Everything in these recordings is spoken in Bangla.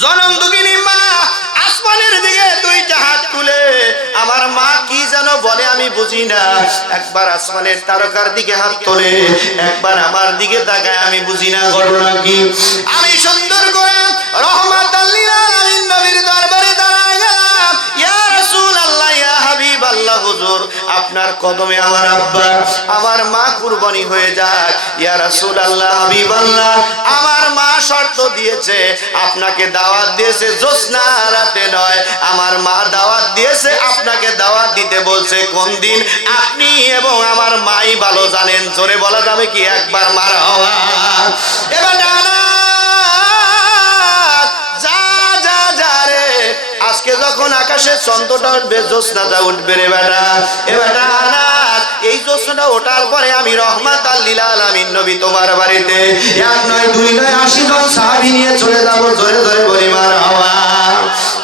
জনম দুঃখিনী মা আসমানের দিকে দুইটা হাত তুলে আমার মা কি যেন বলে আমি বুঝি না, একবার আসমানের তারকার দিকে হাত তোলে, একবার আমার দিকে তাকায়, আমি বুঝি না ঘটনা কি। আমি সুন্দর করে রহমাতাল লিল আলামিন নবীর দরবারে দাঁড়ায় গেলাম। ইয়া রাসূলুল্লাহ, ইয়া হাবিবাল্লাহ, হুজুর আপনার কদমে আমার আব্বা আমার মা কুরবানি হয়ে যাক। ইয়া রাসূলুল্লাহ, হাবিবাল্লাহ, আমার মা শর্ত দিয়েছে, আপনাকে দাওয়াত দিয়েছে জ্যোৎস্না রাতে নয়, আমার মা দাওয়াত দিয়েছে, আপনাকে দাওয়াত দিতে বলছে কোন দিন আপনি এবং আমার মাই ভালো জানেন। জোরে বলা যাবে কি একবার মারহাবা। এবার আজকে যখন আকাশে চন্দ্রটা উঠবে, জ্যোৎস্নাটা উঠবে রে বেটা, এ বেটা আনাস, এই জ্যোৎস্নাটা ওঠার পরে আমি রহমাতাল লিল আলামিন নবী তোমার বাড়িতে এক নয় দুই নয় 80 জন সাহাবী নিয়ে চলে যাব। জোরে জোরে বলি মারহাবা।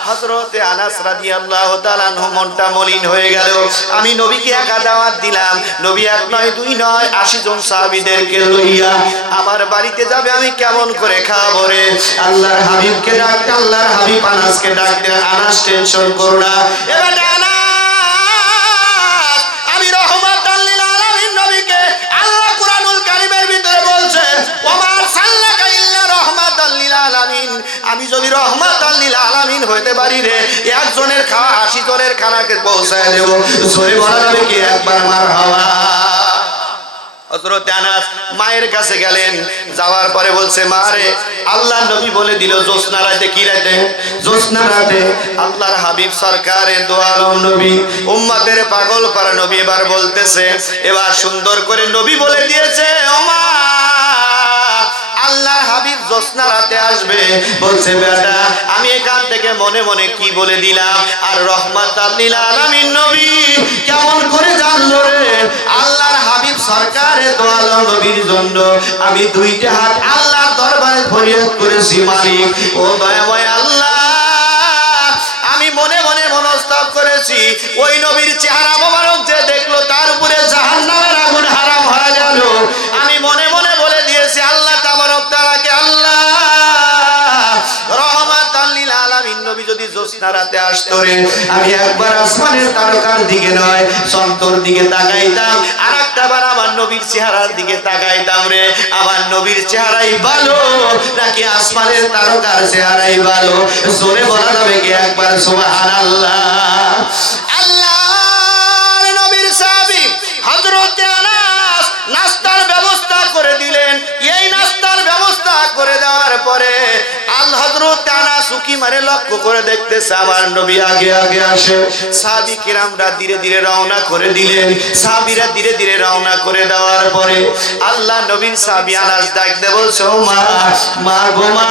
হযরতে আনাস রাদিয়াল্লাহু তাআলা আনহু মনটা মলিন হয়ে গেল। আমি নবীকে একা দাওয়াত দিলাম, নবী এক নয় দুই নয় 80 জন সাহাবীদেরকে লইয়া আমার বাড়িতে যাবে, আমি কেমন করে খাবো রে? আল্লাহর হাবিবকে ডাকতে, আল্লাহর হাবিব আনাসকে ডাকতে, আনাস টেনশন করো না, এবার আনাস আমি রহমাতাল লিল আলামিন নবীকে আল্লাহ কুরআনুল কারীমের ভিতরে বলছে ওমা সাল্লাকা ইল্লা রহমাতাল লিল আলামিন, আমি যদি রহমাতাল লিল আলামিন হইতে পারি রে, একজনের খাওয়া 80 জনের খানাকে পৌঁছায় দেব। জোরে বলা যাবে কি একবার মারহাবা। হযরত আনাস মায়ের কাছে গেলেন, যাওয়ার পরে বলছে মা রে, আল্লাহর নবী বলে দিল জ্যোৎস্না রাতে, কি রাতে? জ্যোৎস্না রাতে আল্লাহর হাবিব সরকারে দো আলম নবী উম্মতের পাগল করা নবী এবার বলতেছে, এবার সুন্দর করে নবী বলে দিয়েছে ও মা আল্লাহর হাবিব জ্যোৎস্না রাতে আসবে। বলছে বেটা আমি এখান থেকে মনে মনে কি বলে দিলাম, আর রহমাতাল লিল আলামিন নবী কেমন করে জানলো রে? আল্লাহর হাবিব সরকারে দো আলম নবীর জন্য আমি দুইটা হাত আল্লাহর দরবারে ফরিয়াদ করেছি, মালিক ও দয়াময় আল্লাহ, আমি মনে মনে মনস্তাব করেছি ওই নবীর চেহারা মোবারক যে দেখলো তার উপরে জাহান্নামের আগুন হারাম হয়ে গেল। আমি মনে মনে বলে দিয়েছি আল্লাহ তাবারক তাআলাকে, আল্লাহ রহমাতাল লিল আলামিন নবী যদি জ্যোৎস্না রাতে আসতো রে, আমি একবার আসমানের তারকার দিকে নয় চন্দ্রের দিকে তাকাইতাম, আর একটাবার আমার নবীর চেহারার দিকে তাকাইতাম রে, আমার নবীর চেহারাই ভালো নাকি আসমানের তারকার চেহারাই ভালো? জোরে বলা যাবে কি একবার সুবহানাল্লাহ। আল্লাহর নবীর সাহাবী হযরত আনাস নাস্তার ব্যবস্থা করে দিলেন। এই নাস্তার ব্যবস্থা করে দেওয়ার পরে হযরত আনাস উকি মারে লক্ষ্য করে দেখতেছে আমার নবী আগে আগে আসে। সাহাবী কিরামরা ধীরে ধীরে রওনা করে দিলেন, সাহাবীরা ধীরে ধীরে রওনা করে দেওয়ার পরে আল্লাহ নবীর সাহাবী আনাস ডাকতে বলছে ও মা, মা গো মা,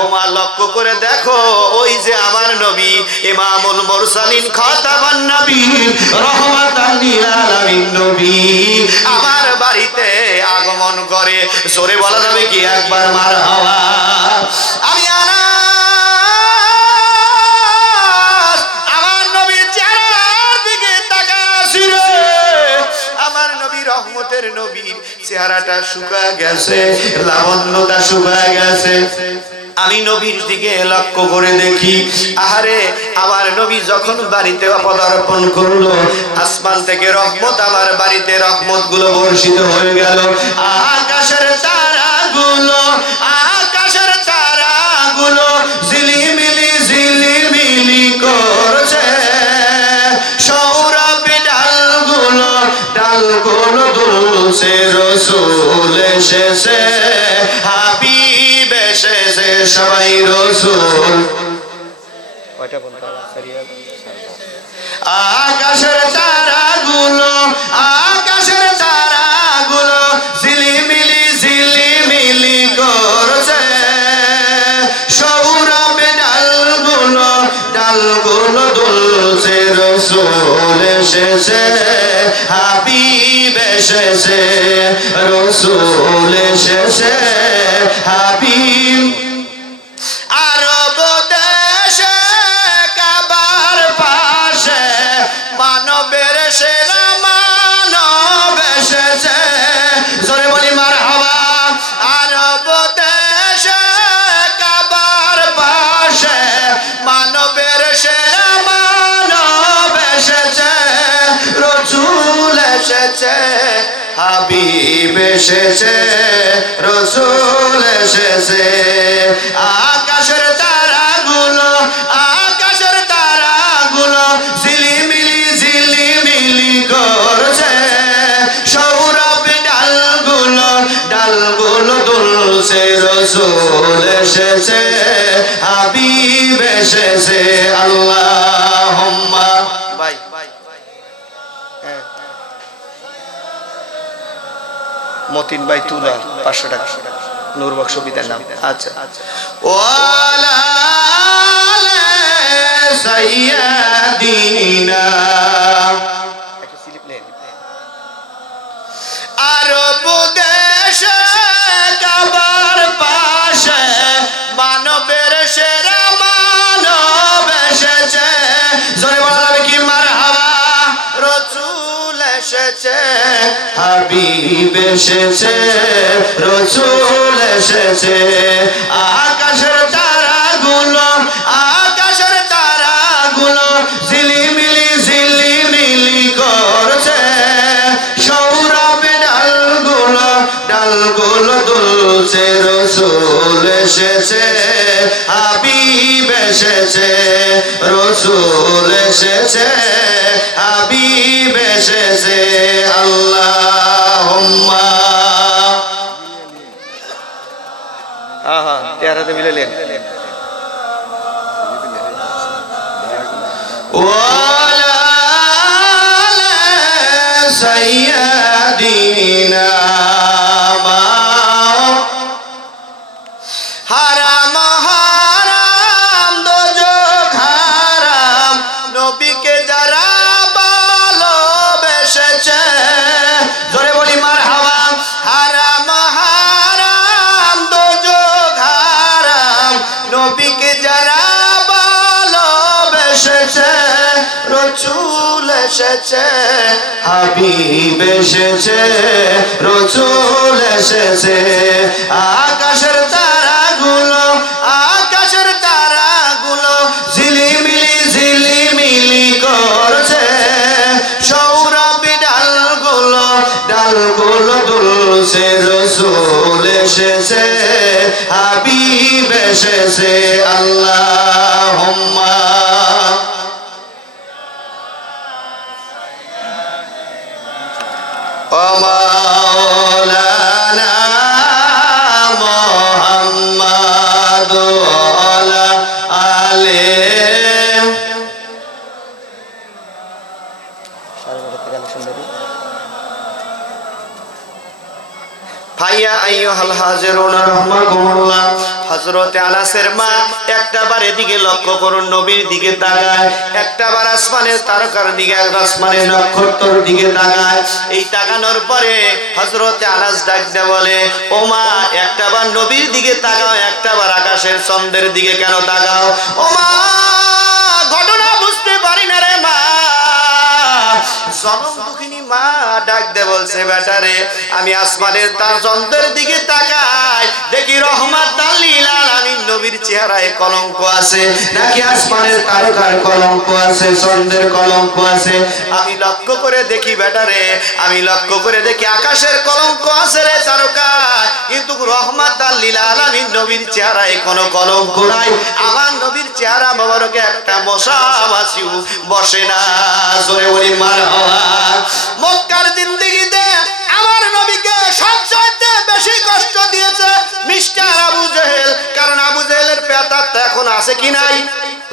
ও মা লক্ষ্য করে দেখো ওই যে আমার নবী ইমামুল মুরসালিন খাতামান নবীয়্যিন রহমাতাল লিল আলামিন নবী আমার বাড়িতে আগমন করে। জোরে বলা যাবে কি একবার মারহাবা। আমি আনাস আমার নবীর চেহারার দিকে তাকায় আছি রে, আমার নবী রহমতের নবীর চেহারাটা শুকায় গেছে, লাবণ্যতা শুকায় গেছে। আমি নবীর দিকে লক্ষ্য করে দেখি, আহারে আমার নবী যখন বাড়িতে পদার্পণ করলো আসমান থেকে রহমত আমার বাড়িতে রহমত গুলো বর্ষিত হয়ে গেল। আকাশের তারাগুলো, আকাশের তারাগুলো ঝিলিমিলি ঝিলিমিলি করছে, সৌরভী ডালগুলো ডালগুলো দুলছে, রসুল এসেছে, হাবিব এসেছে, সবাই রসুল। আকাশের তারাগুলো, আকাশের তারাগুলো ঝিলিমিলি ঝিলিমিলি করছে, সৌরভে ডালগুলো ডালগুলো দুলছে, রসুল এসেছে, হাবিব এসেছে, রসুল এসেছে, হাবিব। আরব দেশে কাবার পাশে মানবের সেরা মানব এসেছে, জোরে বলি মারহাবা। আরব দেশে কাবার পাশে হাবিব এসেছে রসুল এসেছে আকাশের তারাগুলো ঝিলিমিলি করছে সৌরভ ডালগুলো দুলছে রসুল এসেছে হাবিব এসেছে আল্লাহুম্মা ভাই মতিন ভাই তুলা 500 টাকা নূর বক্স বিদার নাম আচ্ছা ওয়ালা সাইয়্যিদিনা একটা স্লিপ নেন আরব দেশে কাবার পাশে মানবের সেরা মানব এসেছে জোরে বলা যাবে কি মারহাবা রাসূল এসেছে হাবিব এসেছে রাসূল এসেছে আকাশের তারাগুলো ঝিলিমিলি করছে সৌরভ ডালগুলো দুলছে রসুল এসেছে হাবিব এসেছে রসুল এসেছে হাবিব এসেছে আল্লাহুম্মা তেরাতে মিলে লেন ওয়ালা সাইয়্যিদিনা হারাম হারাম দোজখ হারাম নবীকে যারা ভালোবেসেছে জোরে বলি মারহাবা হারাম হারাম দোজখ হারাম নবীকে যারা ভালোবেসেছে রসূল এসেছে হাবিব এসেছে রসূল এসেছে আকাশের তারাগুলো ঝিলিমিলি করছে সৌরভ ডালগুলো দুলছে রসূল এসেছে হাবিব এসেছে আল্লাহুম্মা মাওলানা মুহাম্মদ ওয়ালা আলে ভাইয়া আইয়ুহাল হাজিরুন রাহমাকুমুল্লাহ হযরতে আনাসের মা একটাবার এদিকে লক্ষ্য করুন নবীর দিকে তাকায় একটাবার আসমানের তারকার দিকে আসমানের নক্ষত্রের দিকে তাকায় এই তাকানোর পরে হযরতে আনাস ডাকতে বলে ও মা একটাবার নবীর দিকে তাকাও একটাবার আকাশের চন্দ্রের দিকে কেন তাকাও ও মা ঘটনা বুঝতে পারি না রে মা জনম দুঃখিনী মা ডাক দে বলছে বেটারে আমি আসমানের তার চন্দ্রের দিকে তাকাই দেখি রহমাতাল লিল আলামিন নবীর চেহারায় কলঙ্ক আছে নাকি আসমানের তারকার কলঙ্ক আছে চন্দ্রের কলঙ্ক আছে আমি লক্ষ্য করে দেখি বেটারে আমি লক্ষ্য করে দেখি আকাশের কলঙ্ক আছে রে তারকা কিন্তু রহমাতাল লিল আলামিন নবীর চেহারায় কোনো কলঙ্ক নাই আমার নবীর চেহারা মোবারকে একটা মশা মাছিও বসে না জোরে বলি মারহাবা মক্কার জিন্দেগিতে আমার নবীকে সবচেয়ে বেশি কষ্ট দিয়েছে মিস্টার আবু জেহেল কারণ আবু জেহেলের পেতাত্তা এখন আছে কি নাই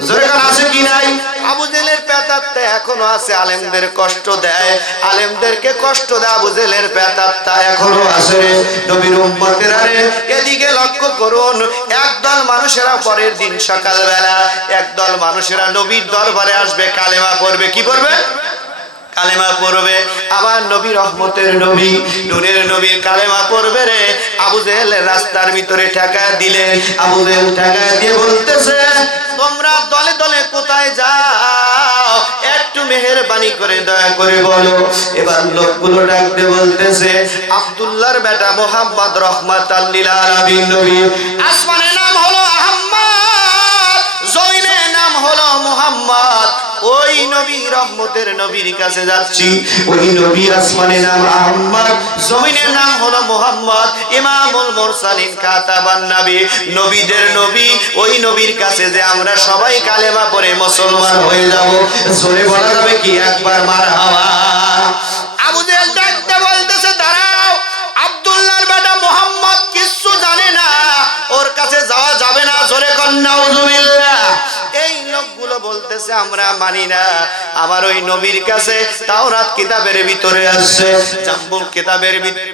জোরে গান আছে কি নাই আবু জেহেলের পেতাত্তা এখনো আছে আলেমদের কষ্ট দেয় আলেমদেরকে কষ্ট দেয় আবু জেহেলের পেতাত্তা এখনো আছে নবীর উম্মতেরা রে এদিকে লক্ষ্য করুন একদল মানুষেরা পরের দিন সকালবেলা একদল মানুষেরা নবীর দরবারে আসবে কালেমা পড়বে কি পড়বে কালেমা পড়বে আমার নবী রহমতের নবী নূরের নবীর কালেমা পড়বে রে আবু জেহেল রাস্তার ভিতরে ঠেকা দিলে আবু জেহেল ঠেকা দিয়ে বলতেছে তোমরা দলে দলে কোথায় যাও একটু মেহেরবানি করে দয়া করে বলো এবার লোকগুলো ডাকতে বলতেছে আব্দুল্লাহর বেটা মুহাম্মদ রহমাতাল লিল আলামিন নবী আসমানের নাম হলো আহমদ জমিনের নাম হলো মুহাম্মদ ওই নবী রহমতের নবীর কাছে যাচ্ছি। ওই নবী আসমানের নাম আহমদ, জমিনের নাম হলো মুহাম্মদ, ইমামুল মুরসালিন, খাতাবান নবী, নবীদের নবী। ওই নবীর কাছে যে আমরা সবাই কালেমা পড়ে মুসলমান হয়ে যাব। জোরে বলা যাবে কি একবার মারহাবা? আবু জেহেল ডাকতে বলতেছে, দাঁড়াও, আব্দুল্লাহর বেটা মুহাম্মদ কিচ্ছু জানে না, ওর কাছে যাওয়া যাবে না। জোরে কর নাউজুবিল্লাহ। এই লোকগুলো বলতেছে আমরা মানি না। আবার ওই নবীর কাছে তাওরাত কিতাবের ভিতরে আসছে, জাম্বুল কিতাবের ভিতরে